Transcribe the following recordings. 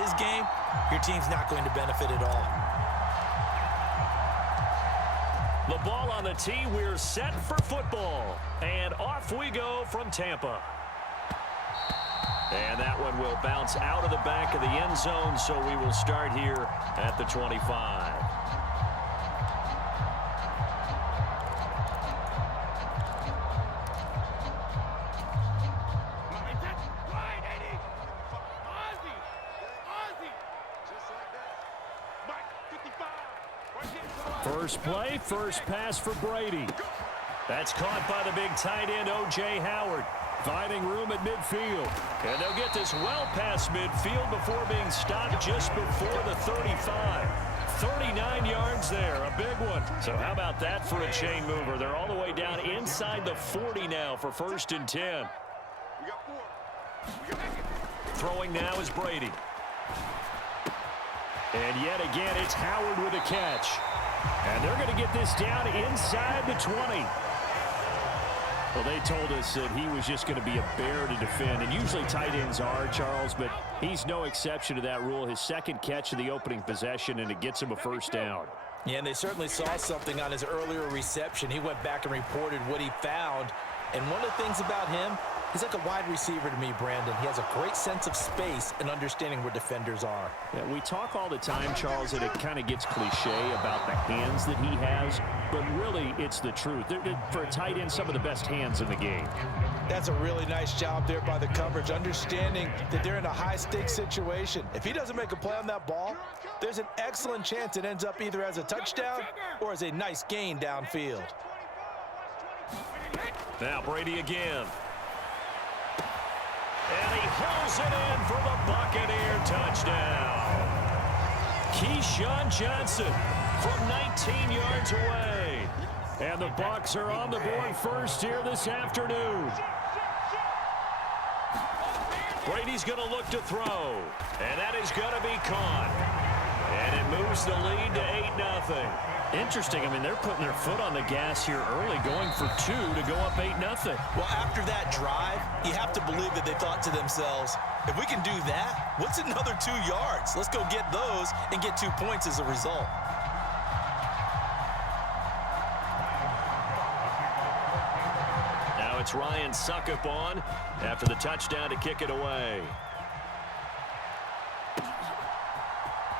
his game, your team's not going to benefit at all. The ball on the tee. We're set for football. And off we go from Tampa. And that one will bounce out of the back of the end zone, so we will start here at the 25. First play, first pass for Brady. That's caught by the big tight end, O.J. Howard. Finding room at midfield. And they'll get this well past midfield before being stopped just before the 35. 39 yards there, a big one. So how about that for a chain mover? They're all the way down inside the 40 now for 1st and 10. Throwing now is Brady. And yet again, it's Howard with a catch. And they're going to get this down inside the 20. Well, they told us that he was just going to be a bear to defend, and usually tight ends are, Charles, but he's no exception to that rule. His second catch of the opening possession, and it gets him a first down. Yeah, and they certainly saw something on his earlier reception. He went back and reported what he found, and one of the things about him, he's like a wide receiver to me, Brandon. He has a great sense of space and understanding where defenders are. Yeah, we talk all the time, Charles, that it kind of gets cliche about the hands that he has, but really it's the truth. For a tight end, some of the best hands in the game. That's a really nice job there by the coverage, understanding that they're in a high-stakes situation. If he doesn't make a play on that ball, there's an excellent chance it ends up either as a touchdown or as a nice gain downfield. Now Brady again. And he hauls it in for the Buccaneer touchdown. Keyshawn Johnson from 19 yards away. And the Bucs are on the board first here this afternoon. Brady's going to look to throw. And that is going to be caught. And it moves the lead to 8-0. Interesting. I mean, they're putting their foot on the gas here early, going for 2 to go up 8-0. Well, after that drive, you have to believe that they thought to themselves, if we can do that, what's another 2 yards? Let's go get those and get 2 points as a result. Now it's Ryan Suckup on after the touchdown to kick it away.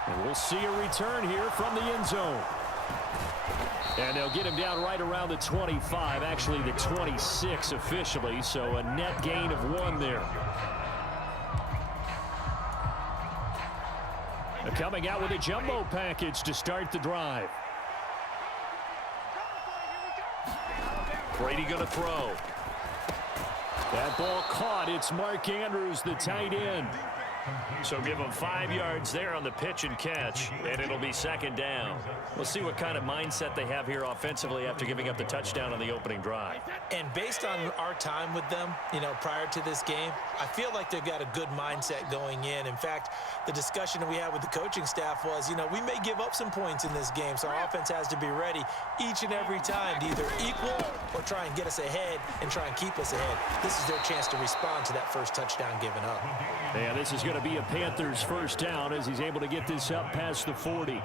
And we'll see a return here from the end zone. And they'll get him down right around the 25, actually the 26 officially, so a net gain of 1 there. They're coming out with a jumbo package to start the drive. Brady going to throw. That ball caught. It's Mark Andrews, the tight end. So give them 5 yards there on the pitch and catch, and it'll be 2nd down. We'll see what kind of mindset they have here offensively after giving up the touchdown on the opening drive. And based on our time with them, prior to this game, I feel like they've got a good mindset going in. In fact, the discussion that we had with the coaching staff was, we may give up some points in this game, so our offense has to be ready each and every time to either equal or try and get us ahead and try and keep us ahead. This is their chance to respond to that first touchdown given up. Yeah, this is going to be a Panthers first down as he's able to get this up past the 40.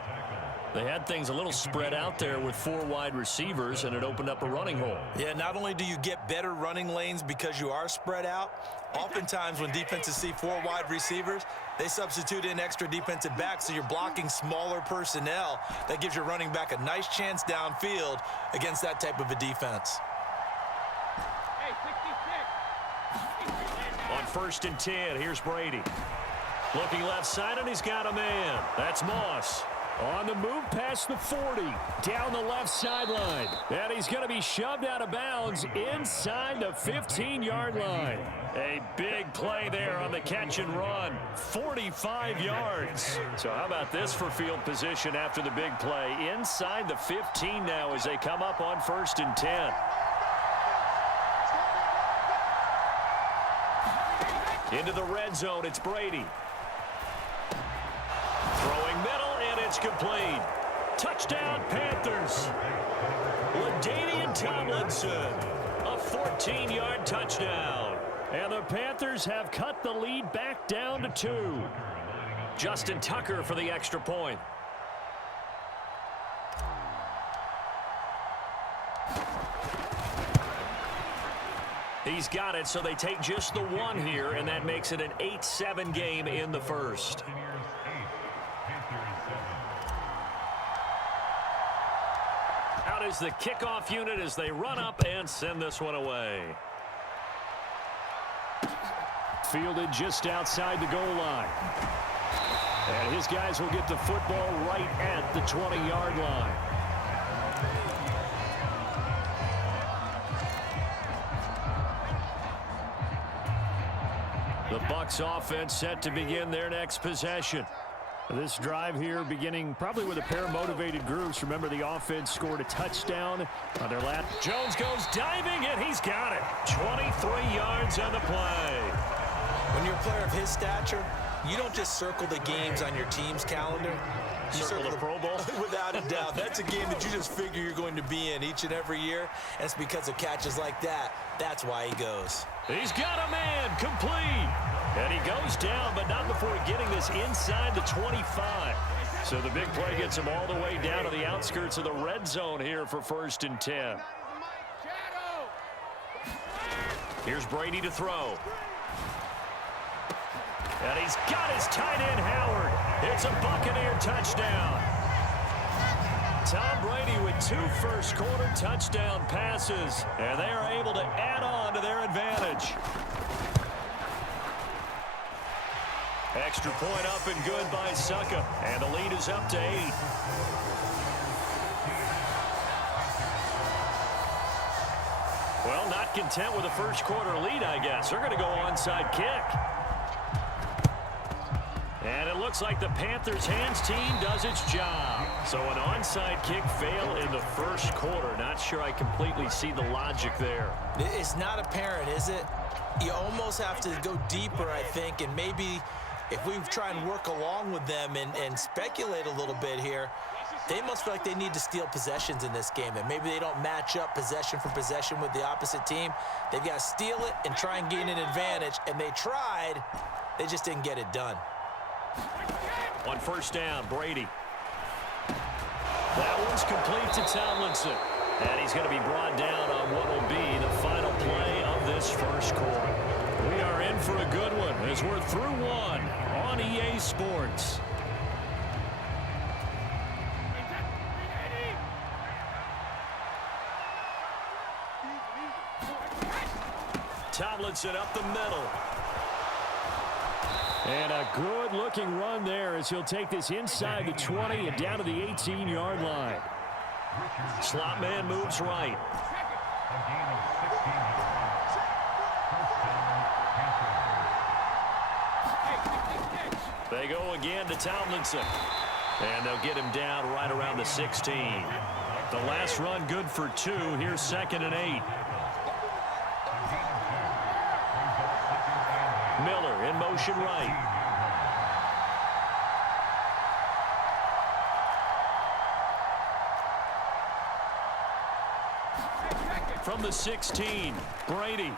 They had things a little spread out there with 4 wide receivers, and it opened up a running hole. Yeah, not only do you get better running lanes because you are spread out, oftentimes when defenses see 4 wide receivers, they substitute in extra defensive backs, so you're blocking smaller personnel. That gives your running back a nice chance downfield against that type of a defense. On 1st and 10, here's Brady. Looking left side, and he's got a man. That's Moss. On the move past the 40, down the left sideline. And he's going to be shoved out of bounds inside the 15-yard line. A big play there on the catch and run. 45 yards. So how about this for field position after the big play? Inside the 15 now as they come up on 1st and 10. Into the red zone, it's Brady. Throwing middle, and it's complete. Touchdown, Panthers. LaDainian Tomlinson, a 14-yard touchdown. And the Panthers have cut the lead back down to 2. Justin Tucker for the extra point. He's got it, so they take just the one here, and that makes it an 8-7 game in the first. Out is the kickoff unit as they run up and send this one away. Fielded just outside the goal line. And his guys will get the football right at the 20-yard line. The Bucs offense set to begin their next possession. This drive here beginning probably with a pair of motivated groups. Remember, the offense scored a touchdown on their last. Jones goes diving, and he's got it. 23 yards on the play. When you're a player of his stature, you don't just circle the games on your team's calendar. You circle the Pro Bowl? Without a doubt. That's a game that you just figure you're going to be in each and every year. And it's because of catches like that. That's why he goes. He's got a man complete. And he goes down, but not before getting this inside the 25. So the big play gets him all the way down to the outskirts of the red zone here for 1st and 10. Here's Brady to throw. And he's got his tight end, Howard. It's a Buccaneer touchdown. Tom Brady with 2 first-quarter touchdown passes, and they are able to add on to their advantage. Extra point up and good by Succa, and the lead is up to 8. Well, not content with a first-quarter lead, I guess. They're going to go onside kick. And it looks like the Panthers' hands team does its job. So an onside kick fail in the first quarter. Not sure I completely see the logic there. It's not apparent, is it? You almost have to go deeper, I think, and maybe if we try and work along with them and speculate a little bit here, they must feel like they need to steal possessions in this game, that maybe they don't match up possession for possession with the opposite team. They've got to steal it and try and gain an advantage, and they tried. They just didn't get it done. On 1st down, Brady. That one's complete to Tomlinson. And he's going to be brought down on what will be the final play of this first quarter. We are in for a good one as we're through one on EA Sports. Tomlinson up the middle. And a good-looking run there as he'll take this inside the 20 and down to the 18-yard line. Slot man moves right. They go again to Tomlinson. And they'll get him down right around the 16. The last run good for 2. Here's 2nd and 8. Miller in motion right. From the 16, Brady.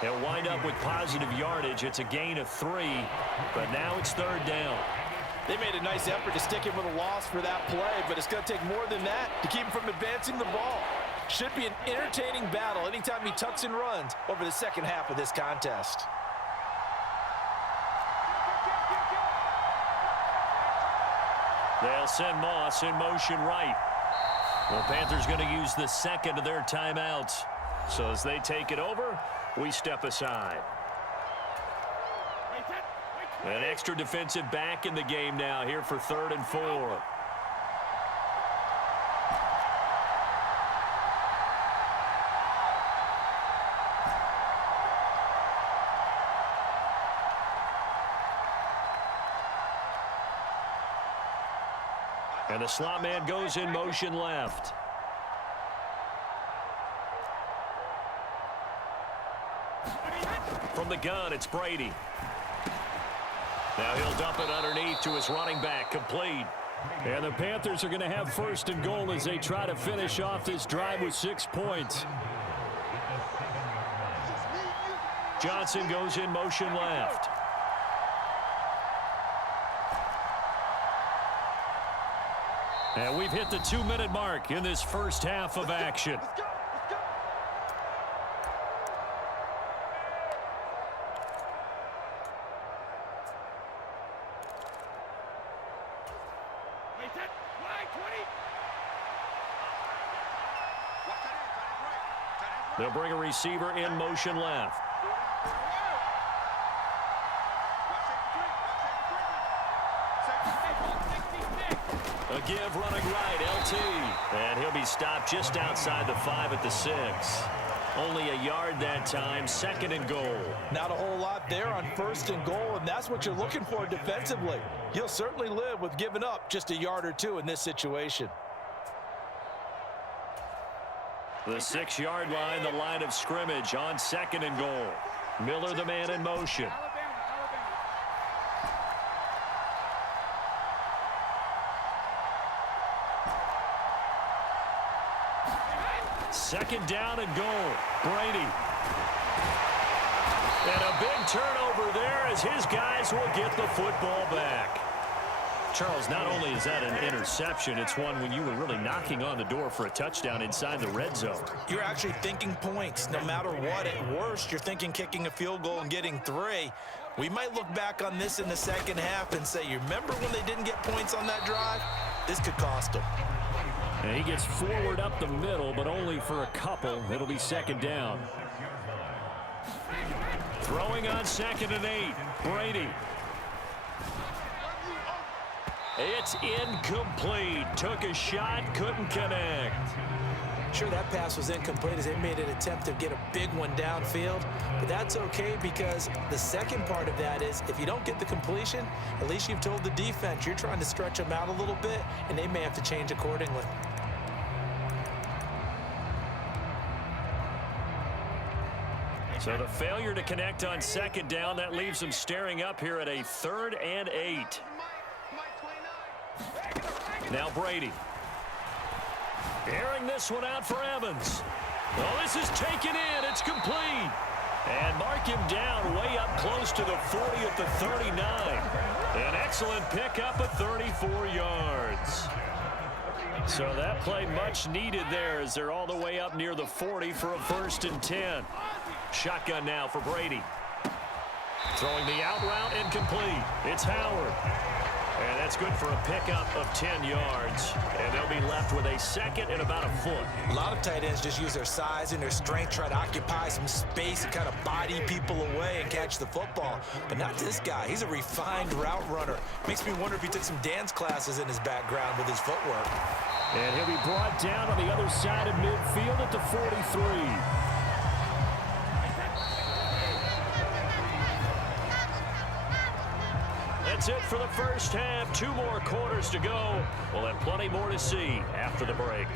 He'll wind up with positive yardage. It's a gain of 3, but now it's 3rd down. They made a nice effort to stick him with a loss for that play, but it's going to take more than that to keep him from advancing the ball. Should be an entertaining battle anytime he tucks and runs over the second half of this contest. They'll send Moss in motion right. Well, Panthers going to use the second of their timeouts. So as they take it over, we step aside. An extra defensive back in the game now here for 3rd and 4. And the slot man goes in motion left. From the gun, it's Brady. Now he'll dump it underneath to his running back, complete. And the Panthers are going to have 1st and goal as they try to finish off this drive with 6 points. Johnson goes in motion left. And we've hit the 2-minute mark in this first half of action. They'll bring a receiver in motion left. A give running right, LT. And he'll be stopped just outside the 5 at the 6. Only a yard that time, 2nd and goal. Not a whole lot there on 1st and goal, and that's what you're looking for defensively. You'll certainly live with giving up just a yard or 2 in this situation. The 6-yard line, the line of scrimmage on 2nd and goal. Miller, the man in motion. Second down and goal. Brady. And a big turnover there as his guys will get the football back. Charles, not only is that an interception, it's one when you were really knocking on the door for a touchdown inside the red zone. You're actually thinking points. No matter what, at worst, you're thinking kicking a field goal and getting 3. We might look back on this in the second half and say, you remember when they didn't get points on that drive? This could cost them. And he gets forward up the middle, but only for a couple. It'll be 2nd down. Throwing on 2nd and 8. Brady. It's incomplete. Took a shot, couldn't connect. Sure, that pass was incomplete as they made an attempt to get a big one downfield, but that's okay because the second part of that is if you don't get the completion, at least you've told the defense you're trying to stretch them out a little bit, and they may have to change accordingly. So the failure to connect on 2nd down, that leaves them staring up here at a 3rd and 8. Now Brady. Airing this one out for Evans. Well, this is taken in. It's complete. And mark him down way up close to the 40 at the 39. An excellent pickup at 34 yards. So that play much needed there as they're all the way up near the 40 for a 1st and 10. Shotgun now for Brady. Throwing the out route incomplete. It's Howard. And that's good for a pickup of 10 yards. And they'll be left with a 2nd and about a foot. A lot of tight ends just use their size and their strength, try to occupy some space and kind of body people away and catch the football. But not this guy. He's a refined route runner. Makes me wonder if he took some dance classes in his background with his footwork. And he'll be brought down on the other side of midfield at the 43. That's it for the first half. 2 more quarters to go. We'll have plenty more to see after the break.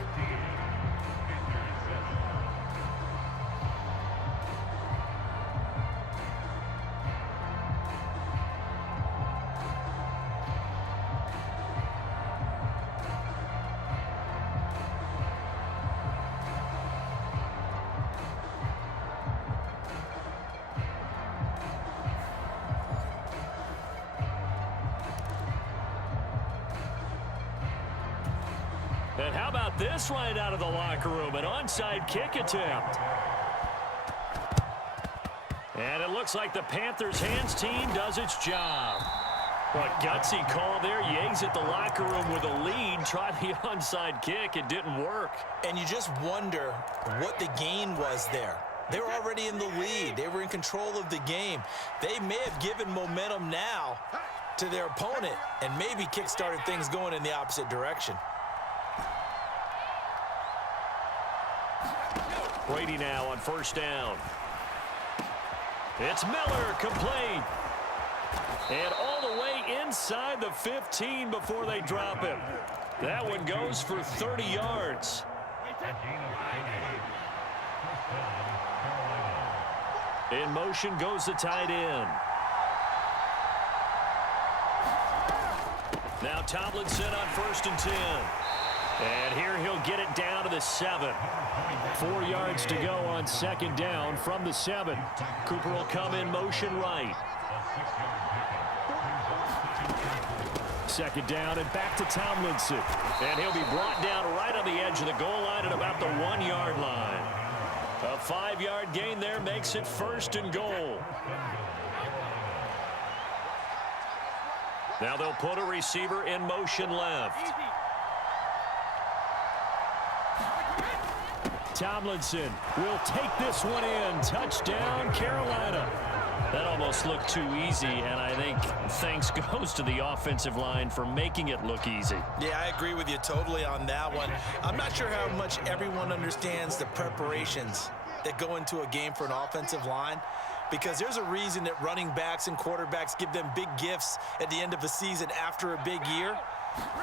And how about this right out of the locker room? An onside kick attempt. And it looks like the Panthers' hands team does its job. What gutsy call there. You exit the locker room with a lead. Try the onside kick. It didn't work. And you just wonder what the gain was there. They were already in the lead. They were in control of the game. They may have given momentum now to their opponent and maybe kick-started things going in the opposite direction. Brady now on 1st down. It's Miller, complete. And all the way inside the 15 before they drop him. That one goes for 30 yards. In motion goes the tight end. Now Tomlinson on 1st and 10. And here he'll get it down to the 7. 4 yards to go on second down from the 7. Cooper will come in motion right. Second down and back to Tomlinson. And he'll be brought down right on the edge of the goal line at about the 1-yard line. A 5-yard gain there makes it first and goal. Now they'll put a receiver in motion left. Tomlinson will take this one in. Touchdown, Carolina. That almost looked too easy, and I think thanks goes to the offensive line for making it look easy. Yeah, I agree with you totally on that one. I'm not sure how much everyone understands the preparations that go into a game for an offensive line, because there's a reason that running backs and quarterbacks give them big gifts at the end of a season after a big year.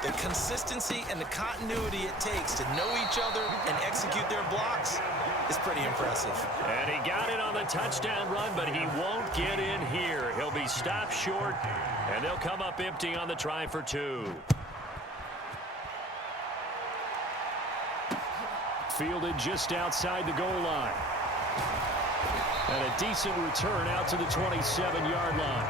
The consistency and the continuity it takes to know each other and execute their blocks is pretty impressive. And he got it on the touchdown run, but he won't get in here. He'll be stopped short, and they'll come up empty on the try for 2. Fielded just outside the goal line. And a decent return out to the 27-yard line.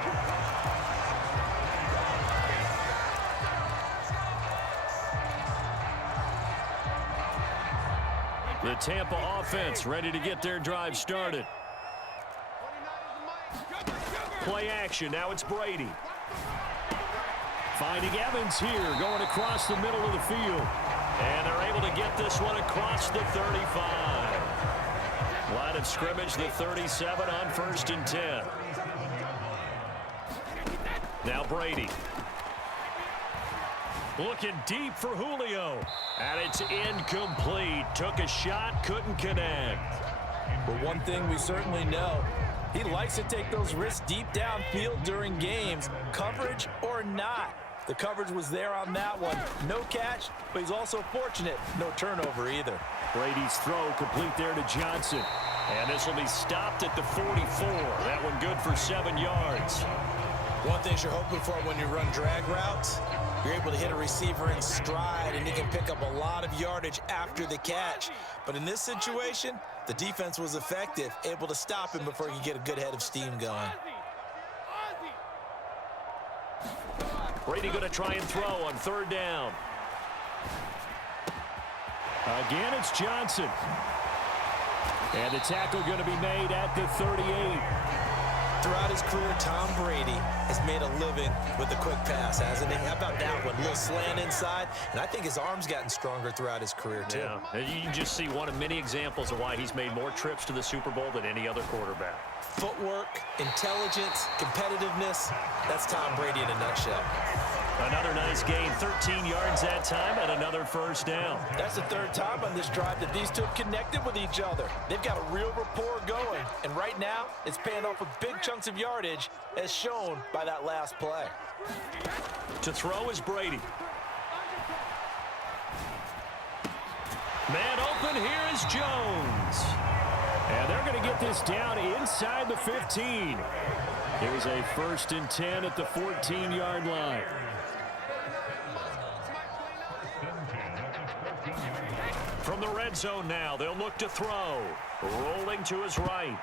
The Tampa offense ready to get their drive started. Play action. Now it's Brady. Finding Evans here, going across the middle of the field. And they're able to get this one across the 35. Line of scrimmage, the 37 on 1st and 10. Now Brady. Looking deep for Julio. And it's incomplete. Took a shot, couldn't connect. But one thing we certainly know, he likes to take those risks deep downfield during games, coverage or not. The coverage was there on that one. No catch, but he's also fortunate. No turnover either. Brady's throw complete there to Johnson. And this will be stopped at the 44. That one good for 7 yards. One thing you're hoping for when you run drag routes, you're able to hit a receiver in stride, and he can pick up a lot of yardage after the catch. But in this situation, the defense was effective, able to stop him before he could get a good head of steam going. Brady going to try and throw on 3rd down. Again, it's Johnson. And the tackle going to be made at the 38. Throughout his career, Tom Brady has made a living with the quick pass, hasn't he? How about that one? A little slant inside, and I think his arm's gotten stronger throughout his career, too. Yeah, and you can just see one of many examples of why he's made more trips to the Super Bowl than any other quarterback. Footwork, intelligence, competitiveness, that's Tom Brady in a nutshell. Another nice gain, 13 yards that time, and another 1st down. That's the 3rd time on this drive that these two have connected with each other. They've got a real rapport going, and right now it's paying off with big chunks of yardage, as shown by that last play. To throw is Brady. Man open, here is Jones. And they're going to get this down inside the 15. Here's a 1st and 10 at the 14-yard line. From the red zone now, they'll look to throw. Rolling to his right.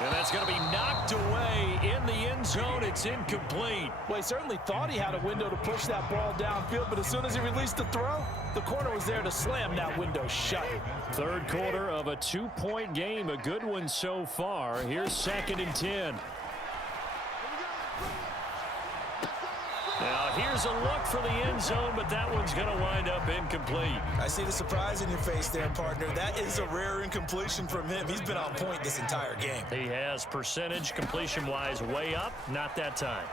And that's going to be knocked away in the end zone. It's incomplete. Well, he certainly thought he had a window to push that ball downfield, but as soon as he released the throw, the corner was there to slam that window shut. 3rd quarter of a 2-point game. A good one so far. Here's 2nd and 10. Now, here's a look for the end zone, but that one's going to wind up incomplete. I see the surprise in your face there, partner. That is a rare incompletion from him. He's been on point this entire game. He has percentage completion-wise way up, not that time.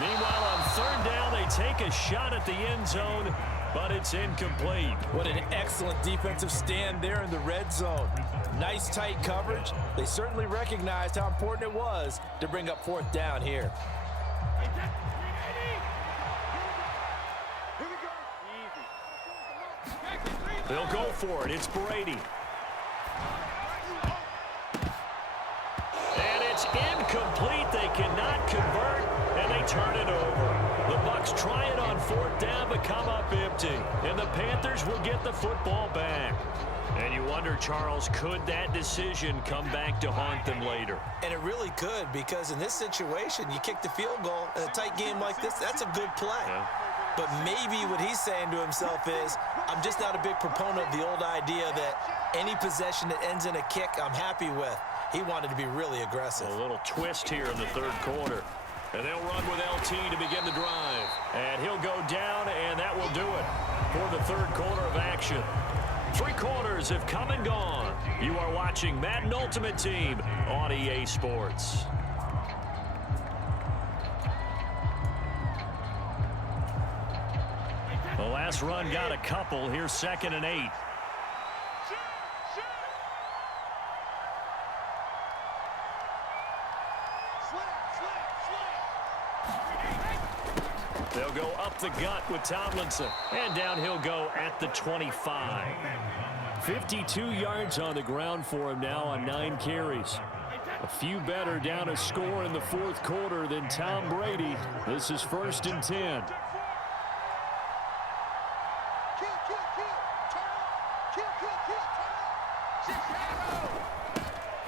Meanwhile, on 3rd down, they take a shot at the end zone, but it's incomplete. What an excellent defensive stand there in the red zone. Nice tight coverage. They certainly recognized how important it was to bring up 4th down here. They'll go for it. It's Brady. And it's incomplete. They cannot convert, and they turn it over. The Bucs try it on 4th down, but come up empty. And the Panthers will get the football back. And you wonder, Charles, could that decision come back to haunt them later? And it really could, because in this situation, you kick the field goal in a tight game like this, that's a good play. Yeah. But maybe what he's saying to himself is, I'm just not a big proponent of the old idea that any possession that ends in a kick I'm happy with. He wanted to be really aggressive. A little twist here in the 3rd quarter. And they'll run with LT to begin the drive. And he'll go down, and that will do it for the 3rd quarter of action. 3 quarters have come and gone. You are watching Madden Ultimate Team on EA Sports. The last run got a couple. Here's 2nd and 8. They'll go up the gut with Tomlinson. And down he'll go at the 25. 52 yards on the ground for him now on 9 carries. A few better down a score in the 4th quarter than Tom Brady. This is 1st and 10.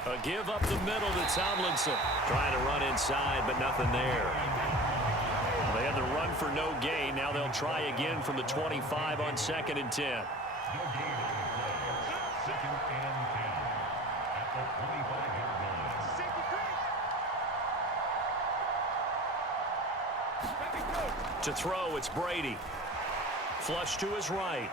A give up the middle to Tomlinson. Trying to run inside, but nothing there. They had the run for no gain. Now they'll try again from the 25 on 2nd and 10. To throw, it's Brady. Flush to his right.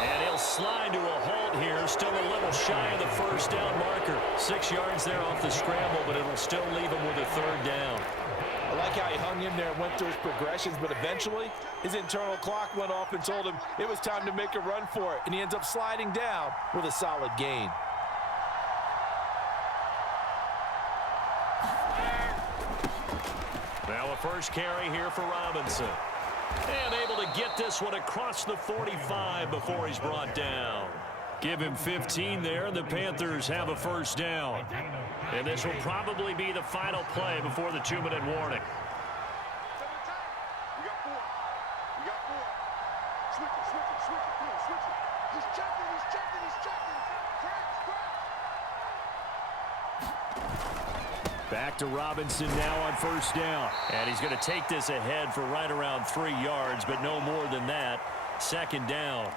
And he'll slide to a halt here. Still a little shy of the 1st down marker. 6 yards there off the scramble, but it'll still leave him with a 3rd down. I like how he hung in there and went through his progressions, but eventually his internal clock went off and told him it was time to make a run for it, and he ends up sliding down with a solid gain. Now a first carry here for Robinson. And able to get this one across the 45 before he's brought down. Give him 15 there, and the Panthers have a 1st down. And this will probably be the final play before the 2-minute warning. Back to Robinson now on 1st down. And he's going to take this ahead for right around 3 yards, but no more than that. 2nd down.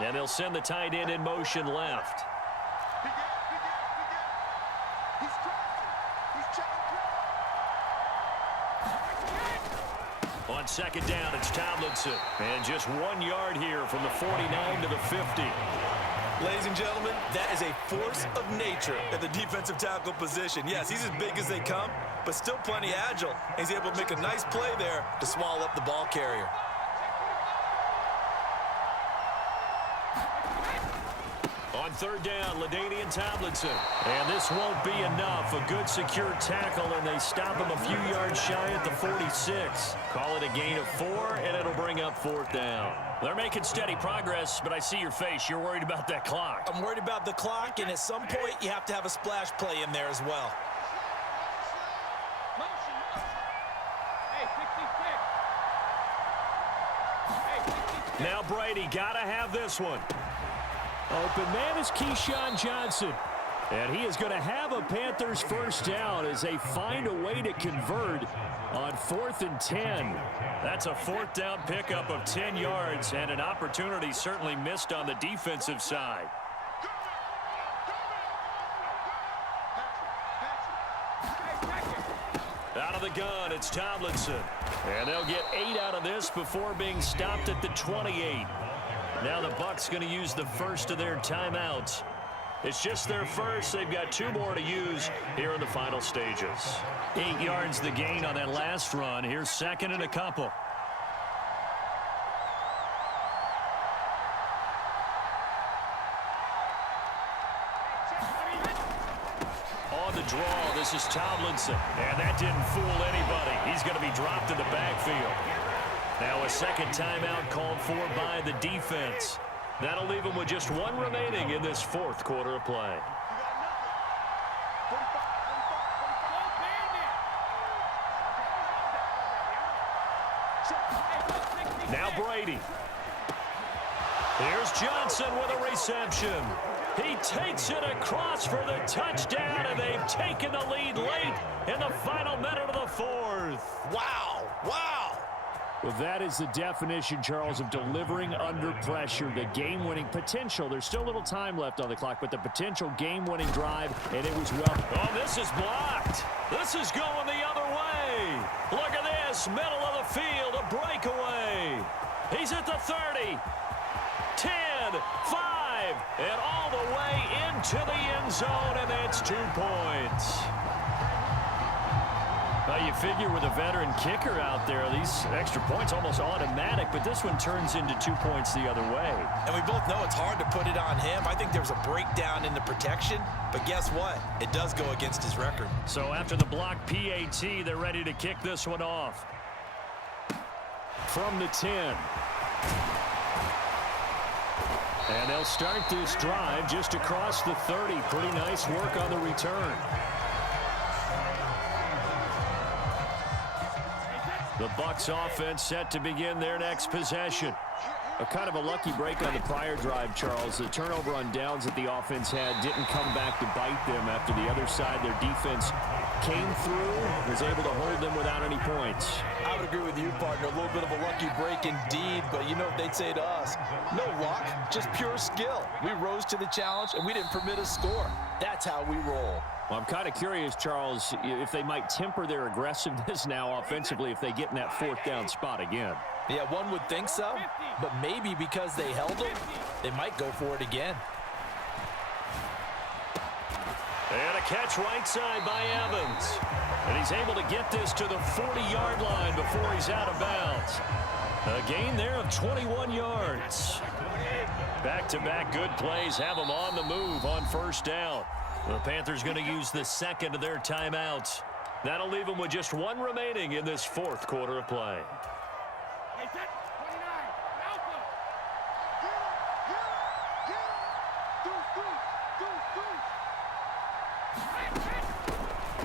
And they'll send the tight end in motion left. On 2nd down, it's Tomlinson. And just 1 yard here from the 49 to the 50. Ladies and gentlemen, that is a force of nature at the defensive tackle position. Yes, he's as big as they come, but still plenty agile. He's able to make a nice play there to swallow up the ball carrier. On 3rd down, LaDainian Tomlinson. And this won't be enough. A good secure tackle, and they stop him a few yards shy at the 46. Call it a gain of 4, and it'll bring up 4th down. They're making steady progress, but I see your face. You're worried about that clock. I'm worried about the clock, and at some point, you have to have a splash play in there as well. Now Brady got to have this one. Open man is Keyshawn Johnson. And he is going to have a Panthers 1st down as they find a way to convert on 4th and 10. That's a 4th down pickup of 10 yards and an opportunity certainly missed on the defensive side. Out of the gun, it's Tomlinson. And they'll get 8 out of this before being stopped at the 28. Now the Bucs going to use the 1st of their timeouts. It's just their 1st. They've got 2 more to use here in the final stages. 8 yards the gain on that last run. Here's 2nd and a couple. On the draw, this is Tomlinson. And that didn't fool anybody. He's going to be dropped in the backfield. Now a 2nd timeout called for by the defense. That'll leave them with just one remaining in this fourth quarter of play. Now Brady. Here's Johnson with a reception. He takes it across for the touchdown, and they've taken the lead late in the final minute of the fourth. Wow, wow. Well, that is the definition, Charles, of delivering under pressure. The game-winning potential. There's still a little time left on the clock, but the potential game-winning drive, and it was well. Oh, this is blocked. This is going the other way. Look at this. Middle of the field, a breakaway. He's at the 30. 10, 5, and all the way into the end zone, and that's 2 points. Well, you figure with a veteran kicker out there, these extra points almost automatic, but this one turns into 2 points the other way. And we both know it's hard to put it on him. I think there's a breakdown in the protection, but guess what? It does go against his record. So after the block PAT, they're ready to kick this one off. From the 10. And they'll start this drive just across the 30. Pretty nice work on the return. The Bucs offense set to begin their next possession. A kind of a lucky break on the prior drive, Charles. The turnover on downs that the offense had didn't come back to bite them after the other side. Their defense came through, was able to hold them without any points. I would agree with you, partner. A little bit of a lucky break indeed, but you know what they'd say to us? No luck, just pure skill. We rose to the challenge, and we didn't permit a score. That's how we roll. Well, I'm kind of curious, Charles, if they might temper their aggressiveness now offensively if they get in that fourth down spot again. Yeah, one would think so, but maybe because they held them, they might go for it again. And a catch right side by Evans. And he's able to get this to the 40-yard line before he's out of bounds. A gain there of 21 yards. Back-to-back good plays have them on the move on first down. The Panthers going to use the second of their timeouts. That'll leave them with just one remaining in this fourth quarter of play.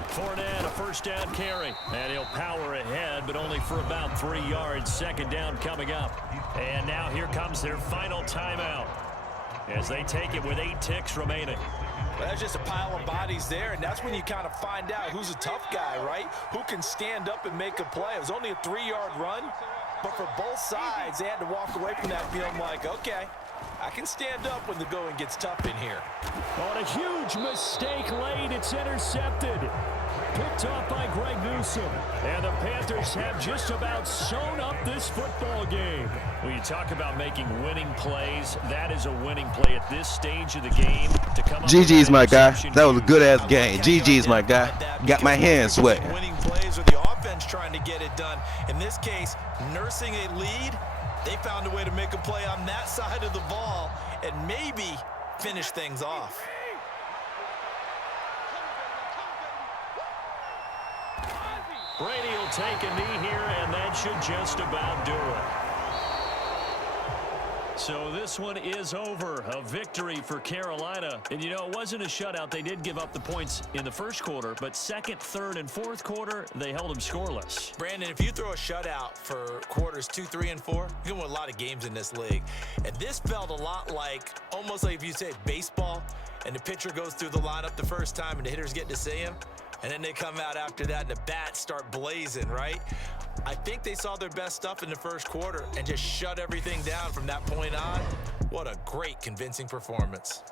4 a first down carry. And he'll power ahead, but only for about 3 yards. Second down coming up. And now here comes their final timeout as they take it with 8 ticks remaining. Well, that's just a pile of bodies there, and that's when you kind of find out who's a tough guy, right? Who can stand up and make a play. It was only a 3-yard run, but for both sides, they had to walk away from that feeling like, okay, I can stand up when the going gets tough in here. On a huge mistake late, it's intercepted. Picked off by Greg Newsome. And the Panthers have just about sewn up this football game. When you talk about making winning plays, that is a winning play at this stage of the game. To come up GG's my guy. That was a good-ass game. GG's my guy. Got my hands sweating. Winning plays or the offense trying to get it done. In this case, nursing a lead, they found a way to make a play on that side of the ball and maybe finish things off. Brady will take a knee here, and that should just about do it. So this one is over. A victory for Carolina. And, you know, it wasn't a shutout. They did give up the points in the first quarter, but second, third, and fourth quarter, they held them scoreless. Brandon, if you throw a shutout for quarters 2, 3, and 4, you can win a lot of games in this league. And this felt a lot like, almost like if you say baseball, and the pitcher goes through the lineup the first time, and the hitters get to see him. And then they come out after that and the bats start blazing, right? I think they saw their best stuff in the first quarter and just shut everything down from that point on. What a great, convincing performance.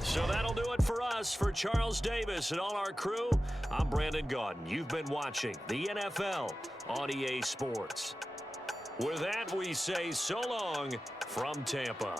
So that'll do it for us. For Charles Davis and all our crew, I'm Brandon Gaudin. You've been watching the NFL on EA Sports. With that, we say so long from Tampa.